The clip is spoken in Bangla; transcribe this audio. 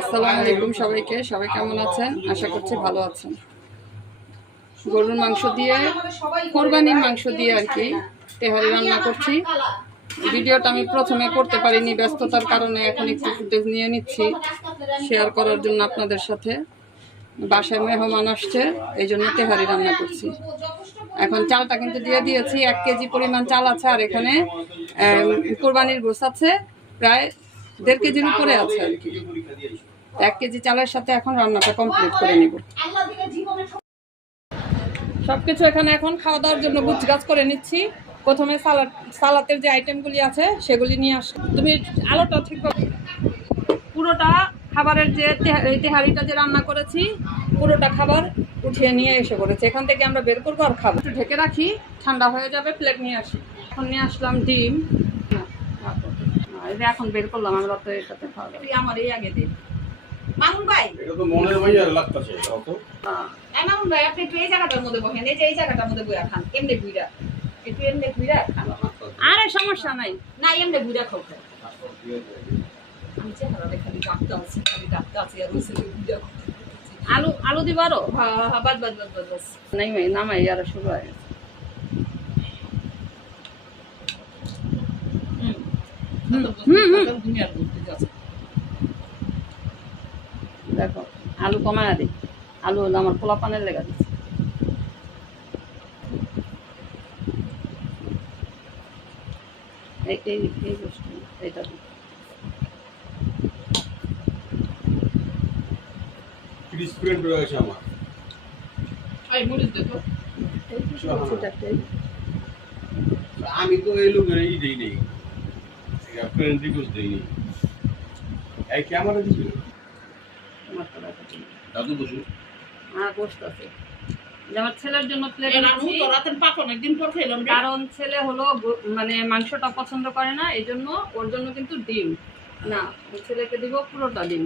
আসসালামু আলাইকুম সবাইকে। সবাই কেমন আছেন? আশা করছি ভালো আছেন। গরুর মাংস দিয়ে, কোরবানির মাংস দিয়ে আর কি তেহারি রান্না করছি। ভিডিওটা আমি প্রথমে করতে পারিনি, ব্যস্ততার কারণে এখন একটু ফুটেজ নিয়ে নিচ্ছি শেয়ার করার জন্য আপনাদের সাথে। বাসায় মেহমান আসছে, এই জন্য তেহারি রান্না করছি। এখন চালটা কিন্তু দিয়ে দিয়েছি, 1 কেজি পরিমাণ চাল আছে, আর এখানে কোরবানির গোশ আছে প্রায় 1.5 কেজির উপরে আছে আর কি। 1 কেজি চালের সাথে এখন রান্নাটা কমপ্লিট করে নিব। সবকিছু এখানে এখন খাওয়া দাওয়ার জন্য গুছগাছ করে নিচ্ছি। প্রথমে সালাতের যে আইটেমগুলি আছে সেগুলি নিয়ে আস। তুমি আলোটা ঠিক পুরোটা খাবারের যে তেহারিটা যে রান্না করেছি পুরোটা খাবার উঠিয়ে নিয়ে এসে করেছি। এখান থেকে আমরা বের করবো আর খাবো। একটু ঢেকে রাখি, ঠান্ডা হয়ে যাবে, প্লেট নিয়ে আসি। এখন নিয়ে আসলাম ডিম, এখন বের করলাম আমরা তো এটাতে খাওয়া দাওয়া। আমার এই আগে দিন মামুন ভাই, এটা তো মনের ভাই আর লাগতাছে কত। হ্যাঁ মামুন ভাই, আপনি একটু এই জায়গাটার মধ্যে বসেন, এই যে এই জায়গাটার মধ্যে বইয়া খান, এমনি বুইড়া একটু এমনি বুইড়া খান। আরে সমস্যা নাই, না এমনি বুইড়া খাও। আমি চেহারা দেখে ডাক্তার আছি, খালি ডাক্তার আছি আর ওইসে বুইড়া আলু আলু দিবারো। হ্যাঁ হ্যাঁ, বাদ বাদ বাদ বাদ বাস নাই ভাই, নামাই আর শুরু হয়ে গেছে। দেখো আলু কমায় দিই, আলু হলো আমার পোলা পানের লেগে দিচ্ছে। এই বস্তু এইটা আমি তো এই লোকের এই দিই নেই, ফ্রেন্ড রিকোয়েস্ট দিইনি। এই ক্যামেরা দিছিল দাদু বসু। হ্যাঁ বসতেছে। আমার ছেলের জন্য প্লেট আনছি, কারণ ছেলে হলো মানে মাংসটা পছন্দ করে না, এই জন্য ওর জন্য কিন্তু ডিম না, ছেলেকে দিব পুরোটা ডিম।